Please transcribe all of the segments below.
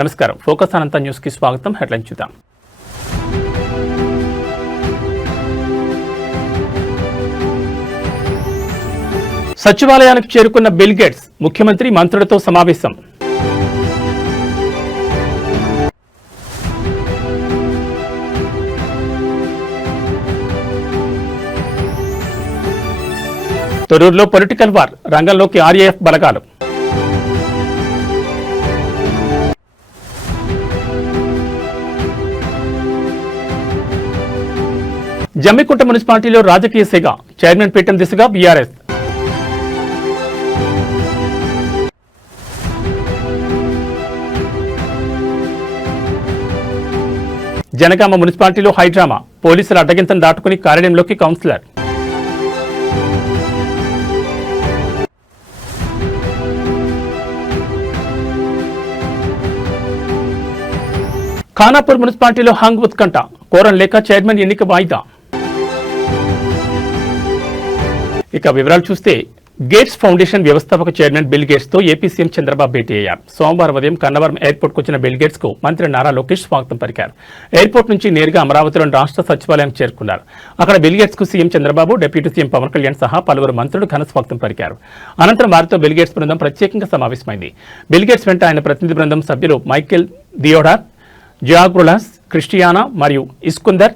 నమస్కారం. ఫోకస్ అనంత న్యూస్ కి స్వాగతం. హెడ్లైన్ చూద్దాం. సచివాలయానికి చేరుకున్న బిల్ గేట్స్ ముఖ్యమంత్రి మంత్రులతో సమావేశం. తొర్రూరులో పొలిటికల్ వార్, రంగంలోకి ఆర్ఏఎఫ్ బలగాలు. జమ్మికుంట మున్సిపాలిటీలో రాజకీయ సెగ, చైర్మన్ పీఠం దిశగా బీఆర్ఎస్. జనగామ మున్సిపాలిటీలో హైడ్రామా, పోలీసుల అడ్డగింతను దాటుకుని కార్యాలయంలోకి కౌన్సిలర్. ఖానాపూర్ మున్సిపాలిటీలో హంగ్ ఉత్కంఠ, కోరం లేక చైర్మన్ ఎన్నిక వాయిదా. ఇక వివరాలు చూస్తే, గేట్స్ ఫౌండేషన్ వ్యవస్థాపక చైర్మన్ బిల్ గేట్స్ తో ఏపీ సీఎం చంద్రబాబు భేటీ అయ్యారు. సోమవారం ఉదయం కన్నవరం ఎయిర్పోర్ట్ కు వచ్చిన బిల్ గేట్స్ కు మంత్రి నారా లోకేష్ స్వాగతం పలికారు. ఎయిర్పోర్ట్ నుంచి నేరుగా అమరావతిలోని రాష్ట్ర సచివాలయానికి చేరుకున్నారు. అక్కడ బిల్ గేట్స్ కు CM Chandrababu, deputy CM Pawan Kalyan సహా పలువురు మంత్రులు ఘన స్వాగతం పలికారు. అనంతరం వారితో బిల్ గేట్స్ బృందం ప్రత్యేకంగా సమావేశమైంది. బిల్ గేట్స్ వెంట ఆయన ప్రతినిధి బృందం సభ్యులు మైకేల్ దియోడార్, జియాగ్రులాస్, క్రిస్టియానా మరియు ఇస్కుందర్,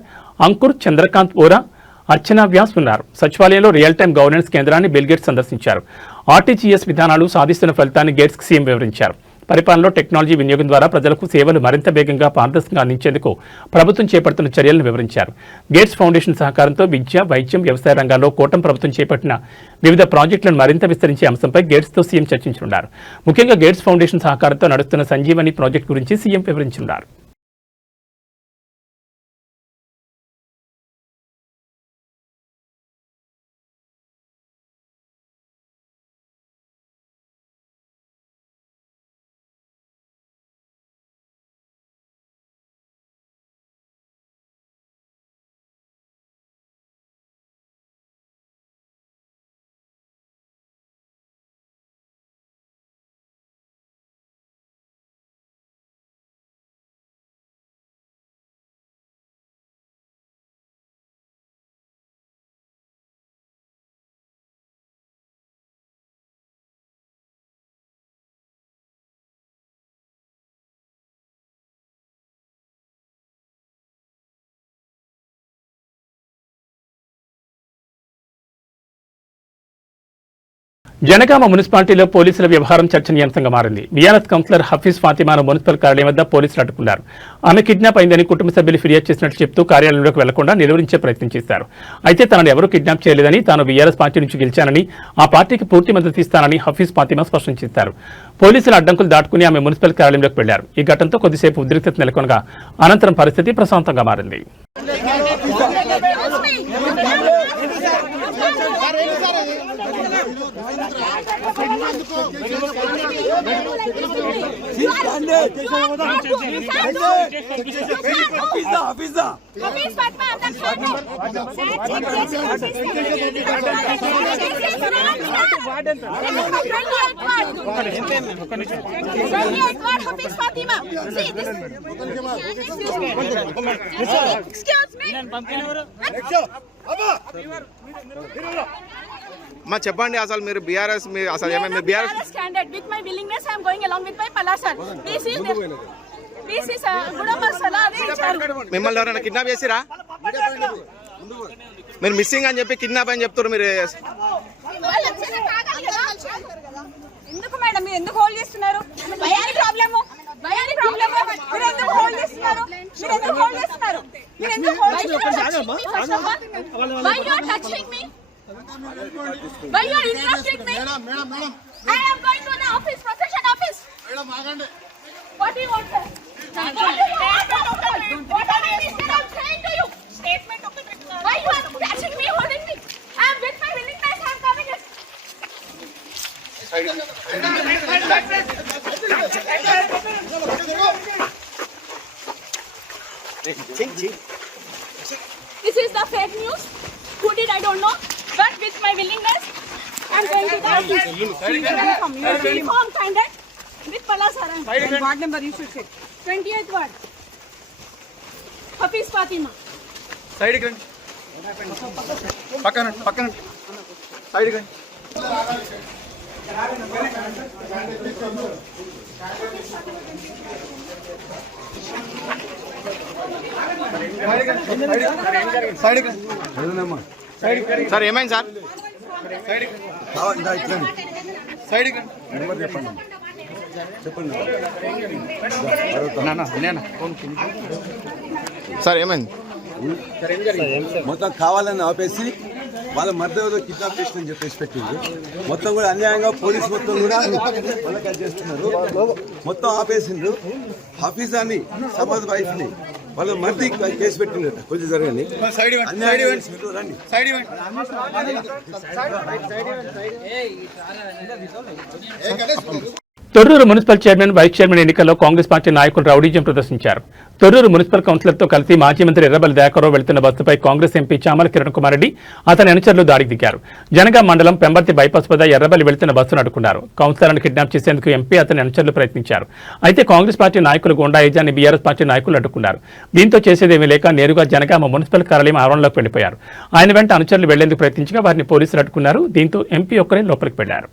అంకుర్, చంద్రకాంత్ ఓరా, అర్చనా వ్యాస్ ఉన్నారు. సచివాలయంలో రియల్ టైం గవర్నెన్స్ కేంద్రాన్ని బిల్ గేట్స్ సందర్శించారు. ఆర్టీజీఎస్ విధానాలు సాధిస్తున్న ఫలితాన్ని గేట్స్ సీఎం వివరించారు. పరిపాలనలో టెక్నాలజీ వినియోగం ద్వారా ప్రజలకు సేవలు మరింత వేగంగా పారదర్శకంగా అందించేందుకు ప్రభుత్వం చేపడుతున్న చర్యలను వివరించారు. గేట్స్ ఫౌండేషన్ సహకారంతో విద్య, వైద్యం, వ్యవసాయ రంగాల్లో కూటమి ప్రభుత్వం చేపట్టిన వివిధ ప్రాజెక్టులను మరింత విస్తరించే అంశంపై గేట్స్తో సీఎం చర్చించనున్నారు. ముఖ్యంగా గేట్స్ ఫౌండేషన్ సహకారంతో నడుస్తున్న సంజీవని ప్రాజెక్టు గురించి సీఎం వివరించనున్నారు. జనగామ మున్సిపాలిటీలో పోలీసుల వ్యవహారం చర్చనీయాంశంగా మారింది. బీఆర్ఎస్ కౌన్సిలర్ హఫీజ్ ఫాతిమాను మున్సిపల్ కార్యాలయం వద్ద పోలీసులు అడ్డుకున్నారు. ఆమె కిడ్నాప్ అయిందని కుటుంబ సభ్యులు ఫిర్యాదు చేసినట్లు చెప్తూ కార్యాలయంలోకి వెళ్లకుండా నిలువరించే ప్రయత్నం చేశారు. అయితే తనను ఎవరూ కిడ్నాప్ చేయలేదని, తాను బీఆర్ఎస్ పార్టీ నుంచి గెలిచానని, ఆ పార్టీకి పూర్తి మద్దతు ఇస్తానని హఫీజ్ ఫాతిమా స్పష్టం చేశారు. పోలీసుల అడ్డంకులు దాటుకుని ఆమె మున్సిపల్ కార్యాలయంలోకి వెళ్లారు. ఈ ఘటనతో కొద్దిసేపు ఉద్రిక్తత నెలకొనగా అనంతరం పరిస్థితి ప్రశాంతంగా మారింది. మా చెప్పండి, అసలు మీరు బీఆర్ఎస్ అసలు ఏమైనా BRS candidate with my willingness I am going along with my పలాసర్. దిస్ ఇస్ మిమ్మల్ని ఎవరైనా కిడ్నాప్ చేసిరా? మీరు మిస్సింగ్ అని చెప్పి కిడ్నాప్ అని చెప్తారు. మీరు ఎందుకు మేడం, మీరు ఎందుకు హోల్డ్ చేస్తున్నారు? భయాని ప్రాబ్లము, భయాని ప్రాబ్లము. మీరు ఎందుకు హోల్డ్ చేస్తున్నారు? మీరు ఎందుకు హోల్డ్ చేస్తున్నారు? మీరు ఎందుకు హోల్డ్ చేస్తున్నారు? Why you are touching me? Why you are interrupting me? Madam. I am going to the office, procession office. Madam, agande. What do you want, sir? What are you saying to you? Statement of the criminal. Why you are touching me, holding me? I am with my willingness. I am coming. This is the fake news. Who did I don't know. But with my willingness, I am going to the office. Uniform candidate with Palasaran. Ward number you should check 28th ward Hafeez Fatima side కి పక్కన పక్కన side కి sir ఏమైంది sir side sir ఏమైంది మొత్తం కావాలని ఆపేసి వాళ్ళ మధ్య కిడ్నాప్ చేసిందని చెప్పేసి పెట్టింది. మొత్తం కూడా అన్యాయంగా పోలీసు మొత్తం కూడా వాళ్ళకి చేస్తున్నారు. మొత్తం ఆపేసిండ్రు. హఫీజాని సబాద్ వైఫ్ ని వాళ్ళ మధ్య కేసు పెట్టిండ్రు. కొంచెం జరగండి. Torrur municipal chairman vice chairman ఎన్నికల్లో కాంగ్రెస్ పార్టీ నాయకులు రౌడీజం ప్రదర్శించారు. తొర్రూరు మున్సిపల్ కౌన్సిలర్తో కలిసి మాజీ మంత్రి ఎర్రబెల్లి దయాకర్రావు వెళ్తున్న బస్సుపై కాంగ్రెస్ ఎంపీ చామల కిరణ్ కుమార్ రెడ్డి అతని అనుచరులు దాడికి దిగారు. జనగాం మండలం పెంబర్తి బైపాస్ వద్ద ఎర్రబెల్లి వెళ్తున్న బస్సును అడ్డుకున్నారు. కౌన్సిలర్ను కిడ్నాప్ చేసేందుకు ఎంపీ అతని అనుచరులు ప్రయత్నించారు. అయితే కాంగ్రెస్ పార్టీ నాయకులు గుండా యజాన్ని బీఆర్ఎస్ పార్టీ నాయకులు అడ్డుకున్నారు. దీంతో చేసేదేమీ లేక నేరుగా జనగామ మున్సిపల్ కార్యాలయం ఆవరణలోకి వెళ్లిపోయారు. ఆయన వెంట అనుచరులు వెళ్లేందుకు ప్రయత్నించగా వారిని పోలీసులు అడ్డుకున్నారు. దీంతో ఎంపీ ఒక్కరే లోపలికి వెళ్లారు.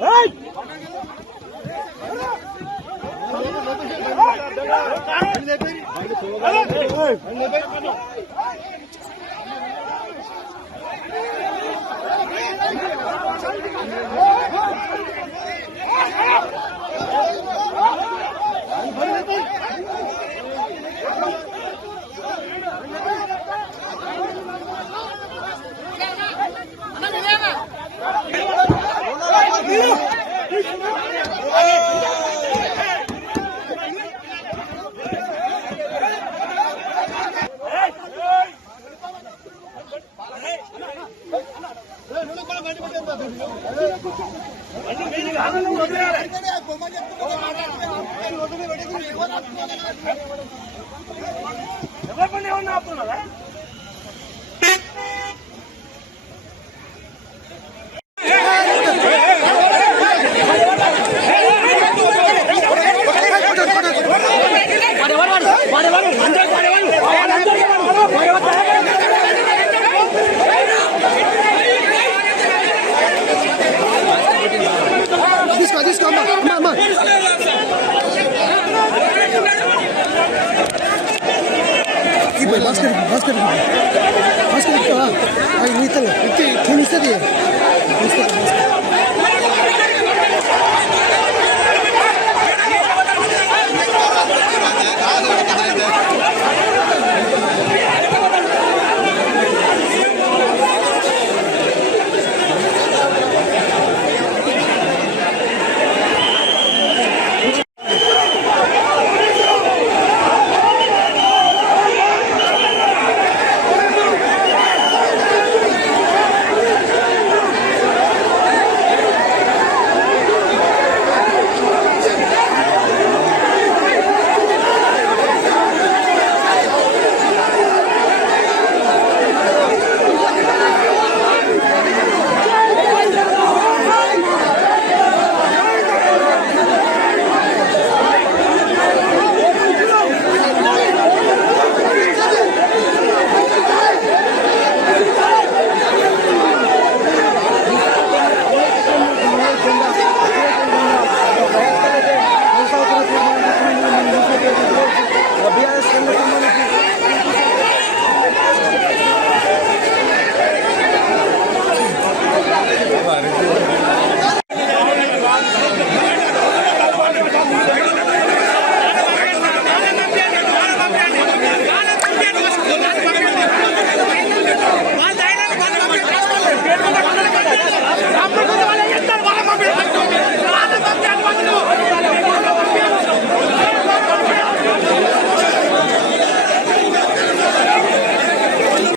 Hey!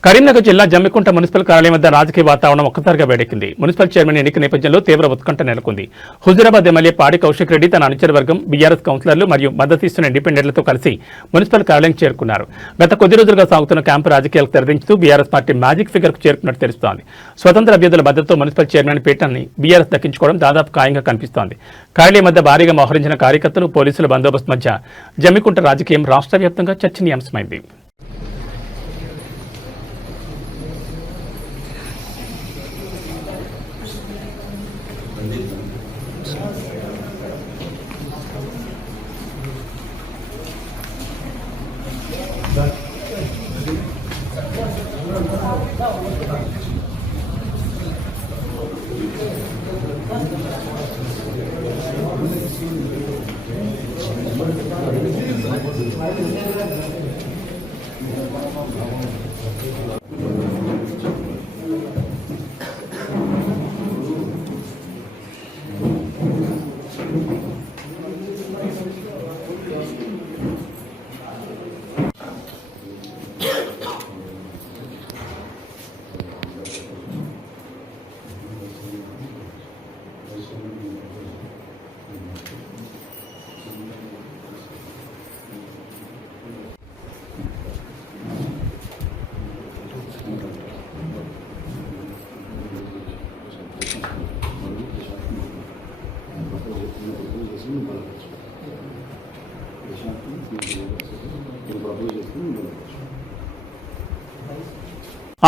కరీంనగర్ జిల్లా జమ్మికుంట మున్సిపల్ కార్యాలయం వద్ద రాజకీయ వాతావరణం ఒక్కసారిగా వేడెక్కింది. మున్సిపల్ చైర్మన్ ఎన్నిక నేపథ్యంలో తీవ్ర ఉత్కంఠ నెలకొంది. హుజూరాబాద్ ఎమ్మెల్యే పాడి కౌశిక్ రెడ్డి తన అనుచర వర్గం, బీఆర్ఎస్ కౌన్సిలర్లు మరియు మద్దతు ఇస్తున్న ఇండిపెండెంట్లతో కలిసి మున్సిపల్ కార్యాలయం చేరుకున్నారు. గత కొద్ది రోజులుగా సాగుతున్న క్యాంపు రాజకీయాలకు తెరదించుతూ బీఆర్ఎస్ పార్టీ మ్యాజిక్ ఫిగర్ కు చేరుకున్నట్టు తెలుస్తోంది. స్వతంత్ర అభ్యర్థుల మద్దతుతో మున్సిపల్ చైర్మన్ పీఠాన్ని బీఆర్ఎస్ దక్కించుకోవడం దాదాపు ఖాయంగా కనిపిస్తోంది. కార్యాలయం వద్ద భారీగా మోహరించిన కార్యకర్తలు, పోలీసుల బందోబస్తు మధ్య జమ్మికుంట రాజకీయం రాష్ట్ర వ్యాప్తంగా చర్చనీయాంశమైంది.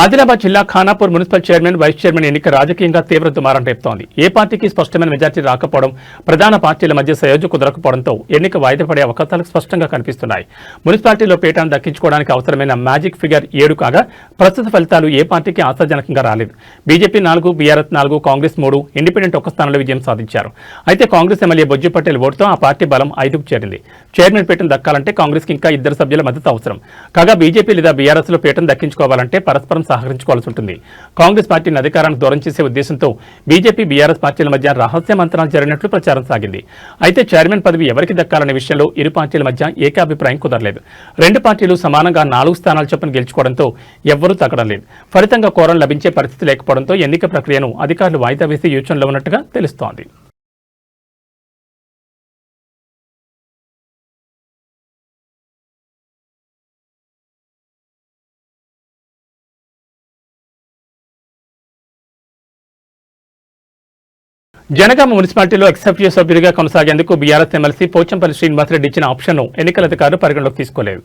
ఆదిలాబాద్ జిల్లా Khanapur municipal chairman vice chairman ఎన్నిక రాజకీయంగా తీవ్ర దుమారం రేపుతోంది. ఏ పార్టీకి స్పష్టమైన మెజార్టీ రాకపోవడం, ప్రధాన పార్టీల మధ్య సయోధ్య కుదరకపోవడంతో ఎన్నిక వాయిదా పడే అవకాశాలు స్పష్టంగా కనిపిస్తున్నాయి. మున్సిపాలిటీలో పీఠాను దక్కించుకోవడానికి అవసరమైన మ్యాజిక్ ఫిగర్ 7 కాగా ప్రస్తుత ఫలితాలు ఏ పార్టీకి ఆశాజనకంగా రాలేదు. బీజేపీ 4, బీఆర్ఎస్ 4, కాంగ్రెస్ 3, ఇండిపెండెంట్ 1 స్థానంలో విజయం సాధించారు. అయితే కాంగ్రెస్ ఎమ్మెల్యే బొజ్జు పటేల్ ఓటుతో ఆ పార్టీ బలం 5కు చేరింది. చైర్మన్ పీఠం దక్కాలంటే కాంగ్రెస్ కి ఇంకా 2 సభ్యుల మద్దతు అవసరం. కాగా బీజేపీ లేదా బీఆర్ఎస్ లో పీఠం దక్కించుకోవాలంటే పరస్పరం సహకరించుకోవాల్సి ఉంటుంది. కాంగ్రెస్ పార్టీని అధికారానికి దూరం చేసే ఉద్దేశంతో బీజేపీ బీఆర్ఎస్ పార్టీల మధ్య రహస్య మంత్రాలు జరిగినట్లు ప్రచారం సాగింది. అయితే చైర్మన్ పదవి ఎవరికి దక్కాలనే విషయంలో ఇరు పార్టీల మధ్య ఏకాభిప్రాయం కుదరలేదు. 2 పార్టీలు సమానంగా 4 స్థానాల చొప్పున గెలుచుకోవడంతో ఎవ్వరూ తగ్గడం లేదు. ఫలితంగా కోరం లభించే పరిస్థితి లేకపోవడంతో ఎన్నిక ప్రక్రియను అధికారులు వాయిదా వేసే యోచనలో ఉన్నట్టుగా తెలుస్తోంది. జనగామ మున్సిపాలిటీలో ఎక్సెప్టివ్ సభ్యుడిగా కొనసాగేందుకు బీఆర్ఎస్ ఎమ్మెల్సీ పోచంపల్లి శ్రీనివాసరెడ్డి ఇచ్చిన ఆప్షన్ను ఎన్నికల అధికారులు పరిగణలోకి తీసుకోలేదు.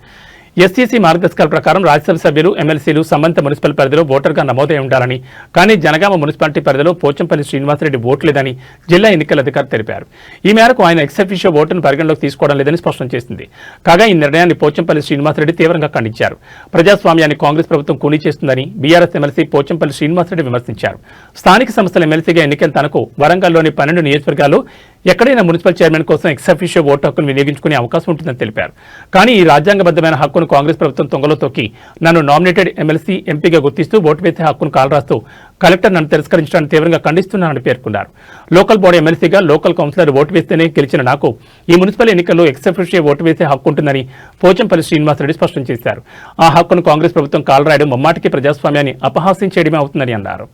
ఎస్సీసీ మార్గదర్శకాల ప్రకారం రాజ్యసభ సభ్యులు, ఎమ్మెల్సీలు సంబంధిత మున్సిపల్ పరిధిలో ఓటర్గా నమోదై ఉండాలని, కానీ జనగామ మున్సిపాలిటీ పరిధిలో పోచంపల్లి శ్రీనివాసరెడ్డి ఓటు లేదని జిల్లా ఎన్నికల అధికారి తెలిపారు. ఈ మేరకు ఆయన ఎక్సెప్టివ్ ఓటును పరిగణలోకి తీసుకోవడం లేదని స్పష్టం చేసింది. కాగా ఈ నిర్ణయాన్ని పోచంపల్లి శ్రీనివాసరెడ్డి తీవ్రంగా ఖండించారు. ప్రజాస్వామ్యాన్ని కాంగ్రెస్ ప్రభుత్వం కూనీ చేస్తుందని బీఆర్ఎస్ ఎమ్మెల్సీ పోచంపల్లి శ్రీనివాసరెడ్డి విమర్శించారు. స్థానిక సంస్థల ఎమ్మెల్సీగా ఎన్నికైన తనకు వరంగల్లోని 12 నియోజకవర్గాల్లో ఎక్కడైనా మున్సిపల్ చైర్మన్ కోసం ఎక్సెప్టివ్ ఓటు హక్కును వినియోగించుకునే అవకాశం ఉంటుందని తెలిపారు. కానీ ఈ రాజ్యాంగబద్ధమైన హక్కును కాంగ్రెస్ ప్రభుత్వం తొంగలో తొక్కి నన్ను నామినేటెడ్ ఎమ్మెల్సీ, ఎంపీగా గుర్తిస్తూ ఓటు వేసే హక్కును కాలరాస్తూ కలెక్టర్ నన్ను తిరస్కరించడానికి తీవ్రంగా ఖండిస్తున్నానని పేర్కొన్నారు. లోకల్ బాడీ ఎమ్మెల్సీగా లోకల్ కౌన్సిలర్ ఓటు వేస్తేనే గెలిచిన నాకు ఈ మున్సిపల్ ఎన్నికల్లో ఎక్సెప్టివ్ ఓటు వేసే హక్కు ఉంటుందని పోచంపల్లి శ్రీనివాసరెడ్డి స్పష్టం చేశారు. ఆ హక్కును కాంగ్రెస్ ప్రభుత్వం కాలరాయడం ముమ్మాటికి ప్రజాస్వామ్యాన్ని అపహాస్యం చేయడమే అవుతుందని అన్నారు.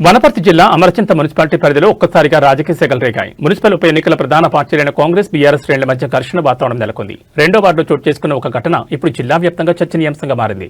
వనపర్తి జిల్లా అమరచింత మున్సిపాలిటీ పరిధిలో ఒక్కసారిగా రాజకీయ సెగలు రేగాయి. మున్సిపల్ ఉప ఎన్నికల ప్రధాన పార్టీలైన కాంగ్రెస్, బీఆర్ఎస్ శ్రేణుల మధ్య ఘర్షణ వాతావరణం నెలకొంది. రెండో వార్డులో చోటు చేసుకున్న ఒక ఘటన ఇప్పుడు జిల్లా వ్యాప్తంగా చర్చనీయాంశంగా మారింది.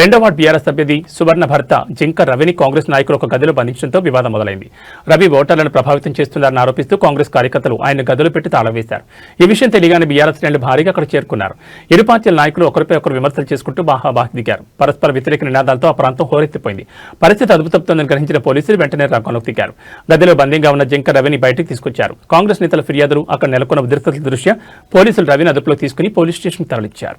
రెండో వార్డు బీఆర్ఎస్ అభ్యర్థి సువర్ణ భర్త జింక రవిని కాంగ్రెస్ నాయకులు ఒక గదిలో బంధించడంతో వివాదం మొదలైంది. రవి ఓటర్లను ప్రభావితం చేస్తున్నారని ఆరోపిస్తూ కాంగ్రెస్ కార్యకర్తలు ఆయన గదిలో పెట్టి తాళం వేశారు. ఈ విషయం తెలియగానే బీఆర్ఎస్ శ్రేణులు భారీగా అక్కడ చేరుకున్నారు. ఇరు పార్టీల నాయకులు ఒకరిపై ఒకరు విమర్శలు చేసుకుంటూ బాహాబాహి దిగారు. పరస్పర వ్యతిరేక నినాదాలతో ఆ ప్రాంతం హోరెత్తిపోయింది. పరిస్థితి అదుపుతప్పుతోందని గ్రహించిన పోలీసులు వెంటనే రంగంలోకి దిగారు. గదిలో బందీగా ఉన్న జింక రవిని బయటికి తీసుకొచ్చారు. కాంగ్రెస్ నేతల ఫిర్యాదులు, అక్కడ నెలకొన్న ఉద్రిక్తతల దృష్ట్యా పోలీసులు రవిని అదుపులో తీసుకుని పోలీస్ స్టేషన్కి తరలించారు.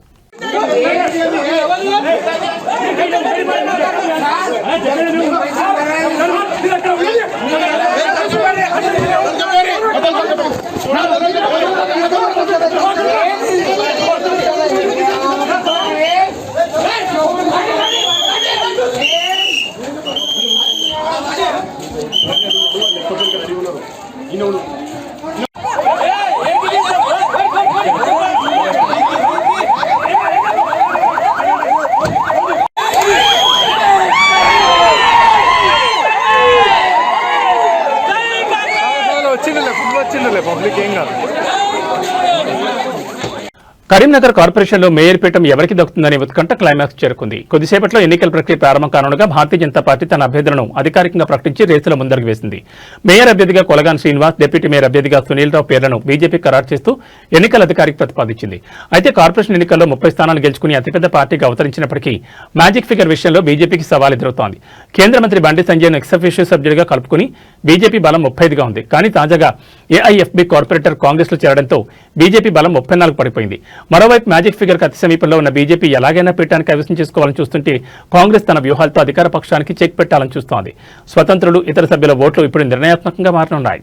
కరీంనగర్ కార్పొరేషన్లో మేయర్ పీఠం ఎవరికి దక్కుతుందనే ఉత్కంఠ క్లైమాక్స్ చేరుకుంది. కొద్దిసేపట్లో ఎన్నికల ప్రక్రియ ప్రారంభం కానుండగా భారతీయ జనతా పార్టీ తన అభ్యర్థులను అధికారికంగా ప్రకటించి రేసుల ముందడుగు వేసింది. మేయర్ అభ్యర్థిగా కొలగాన్ శ్రీనివాస్, డిప్యూటీ మేయర్ అభ్యర్థిగా సునీల్ రావు పేర్లను బీజేపీ ఖరారు చేస్తూ ఎన్నికల అధికారికి ప్రతిపాదించింది. అయితే కార్పొరేషన్ ఎన్నికల్లో 30 స్థానాలు గెలుచుకుని అతిపెద్ద పార్టీగా అవతరించినప్పటికీ మ్యాజిక్ ఫిగర్ విషయంలో బీజేపీకి సవాల్ ఎదురవుతోంది. కేంద్ర మంత్రి బండి సంజయ్ను ఎక్స్-అఫీషియో సభ్యుడిగా కలుపుకుని బీజేపీ బలం 35గా ఉంది. కానీ తాజాగా ఏఐఎఫ్బీ కార్పొరేటర్ కాంగ్రెస్ లో చేరడంతో బీజేపీ బలం 34 పడిపోయింది. మరోవైపు మ్యాజిక్ ఫిగర్ కు అతి సమీపంలో ఉన్న బీజేపీ ఎలాగైనా పీఠానికి కైవసం చేసుకోవాలని చూస్తుంటే కాంగ్రెస్ తన వ్యూహాలతో అధికార పక్షానికి చెక్ పెట్టాలని చూస్తోంది. స్వతంత్రులు, ఇతర సభ్యుల ఓట్లు ఇప్పుడు నిర్ణయాత్మకంగా మారనున్నాయి.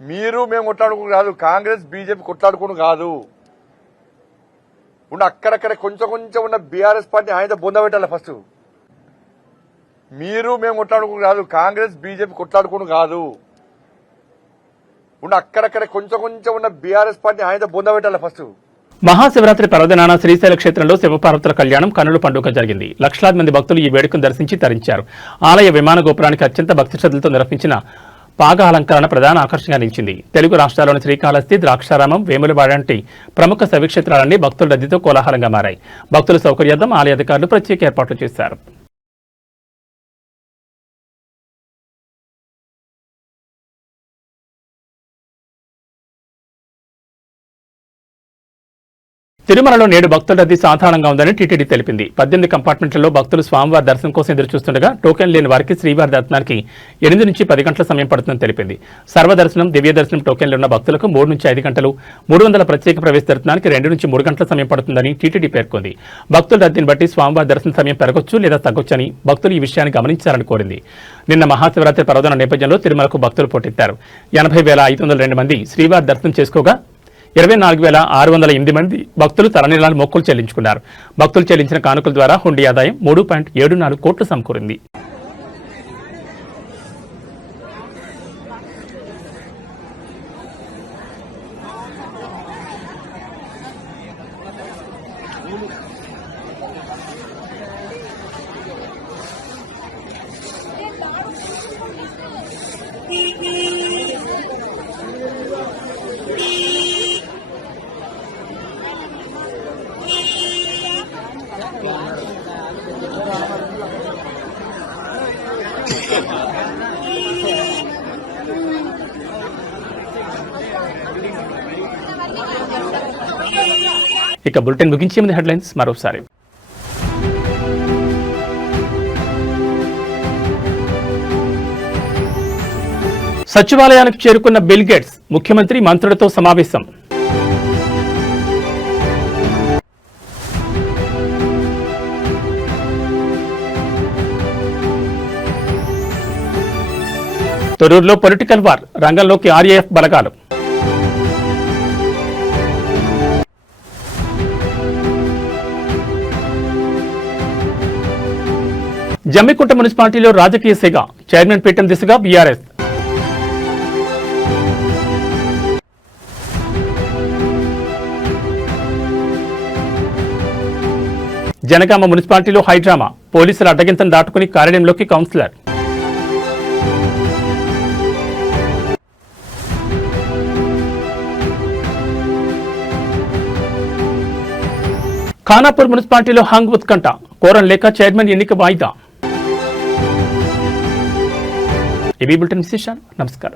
మీరు మేము కొట్లాడుకుని కాదు, కాంగ్రెస్ బీజేపీ కొట్లాడుకుని కాదు. ఉన్న అక్కడక్కడ కొంచెం కొంచెం ఉన్న బీఆర్ఎస్ పార్టీ ఆయన బొంద పెట్టాలి. ఫస్ట్ మీరు మేము కొట్లాడుకుని కాదు, కాంగ్రెస్ బీజేపీ కొట్లాడుకుని కాదు. ఉన్న అక్కడక్కడ కొంచెం కొంచెం ఉన్న బీఆర్ఎస్ పార్టీ ఆయన బొంద పెట్టాలి. ఫస్ట్ మహాశివరాత్రి పర్వదినాన శ్రీశైల క్షేత్రంలో శివపార్వతుల కళ్యాణం కన్నుల పండుగ జరిగింది. లక్షలాది మంది భక్తులు ఈ వేడుకను దర్శించి తరించారు. ఆలయ విమాన గోపురానికి అత్యంత భక్తి శ్రద్ధలతో నిర్వహించిన పాగ అలంకరణ ప్రధాన ఆకర్షణగా నిలిచింది. తెలుగు రాష్ట్రాల్లోని శ్రీకాళహస్తి, ద్రాక్షారామం, వేములవాడ వంటి ప్రముఖ శైవక్షేత్రాలన్నీ భక్తుల రద్దీతో కోలాహలంగా మారాయి. భక్తుల సౌకర్యార్థం ఆలయ అధికారులు ప్రత్యేక ఏర్పాట్లు చేశారు. తిరుమలలో నేడు భక్తుల రద్దీ సాధారణంగా ఉందని టీటీడీ తెలిపింది. 18 కంపార్ట్మెంట్లలో భక్తులు స్వామివారి దర్శనం కోసం ఎదురు చూస్తుండగా టోకెన్ లేని వారికి శ్రీవారి దర్శనానికి 8 నుంచి 10 గంటల సమయం పడుతుందని తెలిపింది. సర్వదర్శనం, దివ్య దర్శనం టోకెన్లు ఉన్న భక్తులకు 3 నుంచి 5 గంటలు, 300 ప్రత్యేక ప్రవేశ దర్శనానికి 2 నుంచి 3 గంటల సమయం పడుతుందని టీటీడీ పేర్కొంది. భక్తుల రద్దీని బట్టి స్వామివారి దర్శన సమయం పెరగొచ్చు లేదా తగ్గొచ్చని భక్తులు ఈ విషయాన్ని గమనించాలని కోరింది. నిన్న మహాశివరాత్రి పర్వదిన నేపథ్యంలో తిరుమలకు భక్తులు పోటెత్తారు. 80,502 మంది శ్రీవారి దర్శనం చేసుకోగా 24,608 మంది భక్తులు తలనీలాలు మొక్కులు చెల్లించుకున్నారు. భక్తులు చెల్లించిన కానుకల ద్వారా హుండీ ఆదాయం 3.74 కోట్లు సమకూరింది. ఇక బులెటిన్ ముగించే ముందు హెడ్లైన్స్ మరోసారి. సచివాలయానికి చేరుకున్న బిల్ గేట్స్, ముఖ్యమంత్రి మంత్రులతో సమావేశం. తొర్రూరులో పొలిటికల్ వార్, రంగంలోకి ఆర్ఏఎఫ్ బలగాలు. జమ్మికుంట మున్సిపాలిటీలో రాజకీయ సెగ, చైర్మన్ పీఠం దిశగా బీఆర్ఎస్. జనగామ మున్సిపాలిటీలో హైడ్రామా, పోలీసుల అడ్డగింతను దాటుకుని కార్యాలయంలోకి కౌన్సిలర్. ఖానాపూర్ మున్సిపాలిటీలో హంగ్ ఉత్కంఠ, కోరం లేక చైర్మన్ ఎన్నిక వాయిదా. ఇవి బులెటిన్ విశేషాలు. నమస్కారం.